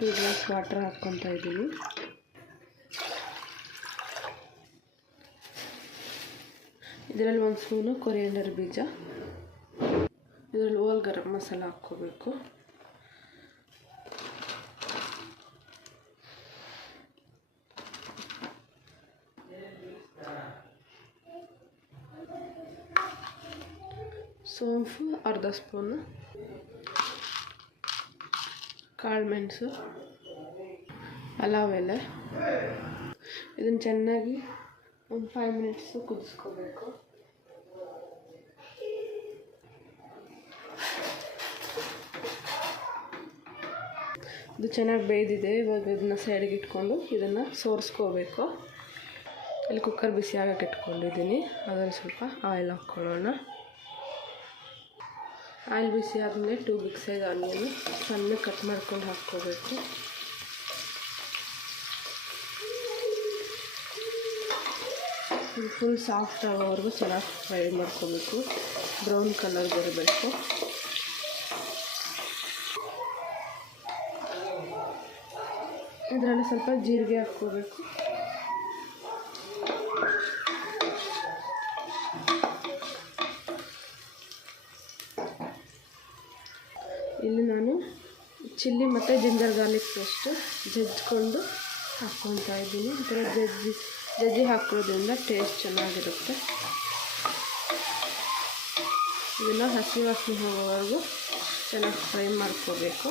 2 glass water ಹಾಕ್ಕೊತಾ ಇದ್ದೀನಿ. ಇದರಲ್ಲಿ 1 ಸ್ಪೂನು ಕೊರಿಯಂಡರ್ ಬೀಜ, ಇದರಲ್ಲಿ ಹೋಲ್ ಗರಂ ಮಸಾಲ ಹಾಕ್ಕೋಬೇಕು. ಸೋಂಪು ಅರ್ಧ ಸ್ಪೂನು, ಕಾಳುಮೆಣಸು, ಪಲಾವ್ ಎಲೆ. ಇದನ್ನು ಚೆನ್ನಾಗಿ ಒಂದು 5 ಮಿನಿಟ್ಸು ಕುದಿಸ್ಕೋಬೇಕು. ಇದು ಚೆನ್ನಾಗಿ ಬೇಯ್ದಿದೆ. ಇವಾಗ ಇದನ್ನು ಸೈಡಿಗೆ ಇಟ್ಕೊಂಡು ಇದನ್ನು ಸೋರಿಸ್ಕೋಬೇಕು. ಇಲ್ಲಿ ಕುಕ್ಕರ್ ಬಿಸಿ ಆಗಕ್ಕೆ ಇಟ್ಕೊಂಡಿದ್ದೀನಿ. ಅದರಲ್ಲಿ ಸ್ವಲ್ಪ ಆಯಿಲ್ ಹಾಕ್ಕೊಳ್ಳೋಣ. ಆಯಿಲ್ ಬಿಸಿ ಆದಮೇಲೆ 2 ಬಿಗ್ ಸೈಜ್ ಆನಿಯನ್ ಸಣ್ಣ ಕಟ್ ಮಾಡ್ಕೊಂಡು ಹಾಕ್ಕೋಬೇಕು. ಫುಲ್ ಸಾಫ್ಟ್ ಆಗೋವರೆಗೂ ಚೆನ್ನಾಗಿ ಫ್ರೈ ಮಾಡ್ಕೋಬೇಕು. ಬ್ರೌನ್ ಕಲರ್ ಬರಬೇಕು. ಇದರಲ್ಲಿ ಸ್ವಲ್ಪ ಜೀರಿಗೆ ಹಾಕ್ಕೋಬೇಕು. ಇಲ್ಲಿ ನಾನು ಚಿಲ್ಲಿ ಮತ್ತು ಜಿಂಜರ್ ಗಾರ್ಲಿಕ್ ಪೇಸ್ಟ್ ಜಜ್ಜಿಕೊಂಡು ಹಾಕ್ಕೊತಾ ಇದ್ದೀನಿ. ಈ ಥರ ಜಜ್ಜಿ ಹಾಕೋದ್ರಿಂದ ಟೇಸ್ಟ್ ಚೆನ್ನಾಗಿರುತ್ತೆ. ಇದನ್ನು ಹಸಿ ವಾಸನೆ ಹೋಗೋವರೆಗೂ ಚೆನ್ನಾಗಿ ಫ್ರೈ ಮಾಡ್ಕೋಬೇಕು.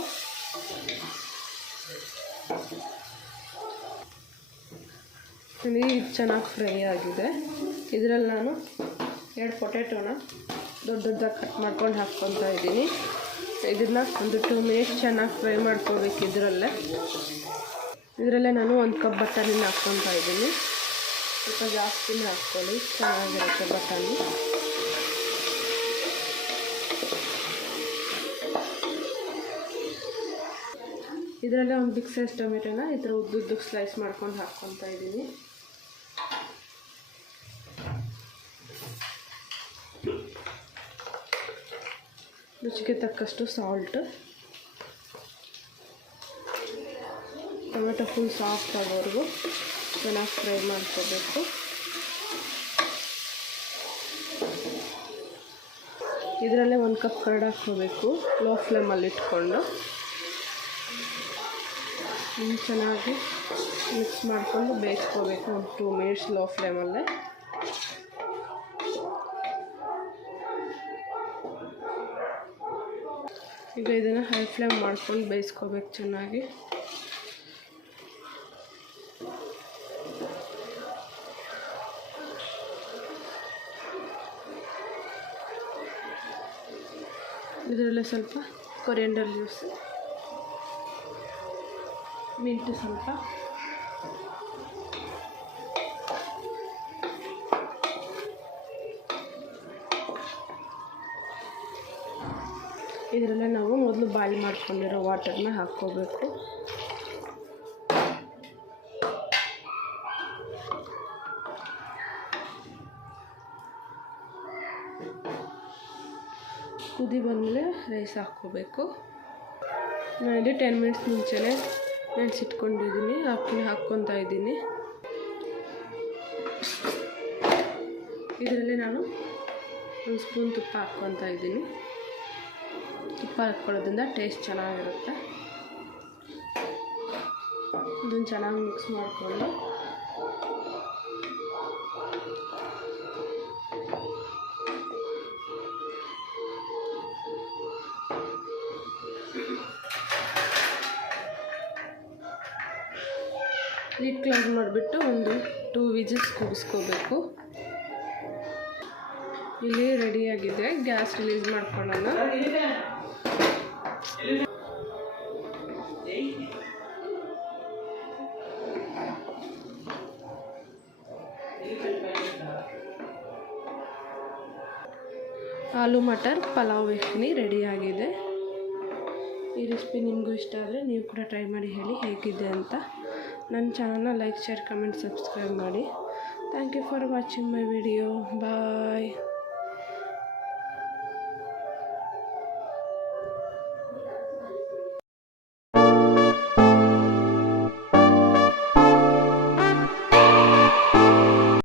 ಇದು ಚೆನ್ನಾಗಿ ಫ್ರೈ ಆಗಿದೆ. ಇದರಲ್ಲಿ ನಾನು 2 ಪೊಟ್ಯಾಟೋನ ದೊಡ್ಡದಾಗಿ ಕಟ್ ಮಾಡ್ಕೊಂಡು ಹಾಕ್ಕೊತಾ ಇದ್ದೀನಿ. ಇದನ್ನು ಒಂದು 2 ಮಿನಿಟ್ಸ್ ಚೆನ್ನಾಗಿ ಫ್ರೈ ಮಾಡ್ಕೋಬೇಕು. ಇದರಲ್ಲೇ ನಾನು 1 ಕಪ್ ಬಟಾಣಿನ ಹಾಕ್ಕೊತಾ ಇದ್ದೀನಿ. ಸ್ವಲ್ಪ ಜಾಸ್ತಿನೇ ಹಾಕ್ಕೊಳ್ಳಿ, ಚೆನ್ನಾಗಿರುತ್ತೆ ಬಟಾಣಿ. ಇದರಲ್ಲೇ ಒಂದು ಬಿಗ್ ಸೈಜ್ ಟೊಮೆಟೊನ ಈ ಥರ ಉದ್ದುದ್ದಕ್ಕೆ ಸ್ಲೈಸ್ ಮಾಡ್ಕೊಂಡು ಹಾಕ್ಕೊತಾ ಇದ್ದೀನಿ. ರುಚಿಗೆ ತಕ್ಕಷ್ಟು ಸಾಲ್ಟ್. ಟೊಮೆಟೊ ಫುಲ್ ಸಾಫ್ಟ್ ಆಗೋವರೆಗೂ ಚೆನ್ನಾಗಿ ಫ್ರೈ ಮಾಡ್ಕೋಬೇಕು. ಇದರಲ್ಲೇ 1 ಕಪ್ ಕರ್ಡ್ ಹಾಕ್ಕೋಬೇಕು. ಲೋ ಫ್ಲೇಮಲ್ಲಿ ಇಟ್ಕೊಂಡು ಚೆನ್ನಾಗಿ ಮಿಕ್ಸ್ ಮಾಡಿಕೊಂಡು ಬೇಯಿಸ್ಕೋಬೇಕು. ಒಂದು 2 ಮಿನಿಟ್ಸ್ ಲೋ ಫ್ಲೇಮಲ್ಲೇ. ಈಗ ಇದನ್ನು ಹೈ ಫ್ಲೇಮ್ ಮಾಡ್ಕೊಂಡು ಬೇಯಿಸ್ಕೋಬೇಕು ಚೆನ್ನಾಗಿ. ಇದರಲ್ಲೇ ಸ್ವಲ್ಪ ಕೊರಿಯಂಡರ್ ಲೀವ್ಸ್, ಮಿಂಟು ಸ್ವಲ್ಪ, ಇದರಲ್ಲೇ ನಾವು ಮೊದಲು ಬಾಯ್ಲ್ ಮಾಡ್ಕೊಂಡಿರೋ ವಾಟರ್ನ ಹಾಕ್ಕೋಬೇಕು. ಕುದಿ ಬಂದಮೇಲೆ ರೈಸ್ ಹಾಕ್ಕೋಬೇಕು. ನಾನಿಲ್ಲಿ 10 ಮಿನಿಟ್ಸ್ ಮುಂಚೆನೇ ನೆನೆಸಿಟ್ಕೊಂಡಿದ್ದೀನಿ. ಹಾಕ್ಕೊತಾ ಇದ್ದೀನಿ. ಇದರಲ್ಲಿ ನಾನು 1 ಸ್ಪೂನ್ ತುಪ್ಪ ಹಾಕ್ಕೊತಾ ಇದ್ದೀನಿ. ತುಪ್ಪ ಹಾಕ್ಕೊಳ್ಳೋದ್ರಿಂದ ಟೇಸ್ಟ್ ಚೆನ್ನಾಗಿರುತ್ತೆ. ಇದನ್ನು ಚೆನ್ನಾಗಿ ಮಿಕ್ಸ್ ಮಾಡಿಕೊಂಡು ಲಿಡ್ ಕ್ಲೋಸ್ ಮಾಡಿಬಿಟ್ಟು ಒಂದು 2 ವಿಜಿಲ್ಸ್ ಕೂಗಿಸ್ಕೋಬೇಕು. ಇಲ್ಲಿ ರೆಡಿಯಾಗಿದೆ. ಗ್ಯಾಸ್ ರಿಲೀಸ್ ಮಾಡ್ಕೊಳ್ಳೋಣ. ಆಲೂ ಮಟರ್ ಪಲಾವ್ ಯಖನಿ ರೆಡಿಯಾಗಿದೆ. ಈ ರೆಸಿಪಿ ನಿಮಗೂ ಇಷ್ಟ ಆದರೆ ನೀವು ಕೂಡ ಟ್ರೈ ಮಾಡಿ ಹೇಳಿ ಹೇಗಿದೆ ಅಂತ. ನನ್ನ ಚಾನಲ್ನ ಲೈಕ್, ಶೇರ್, ಕಮೆಂಟ್, ಸಬ್ಸ್ಕ್ರೈಬ್ ಮಾಡಿ. Thank you for watching my video. Bye.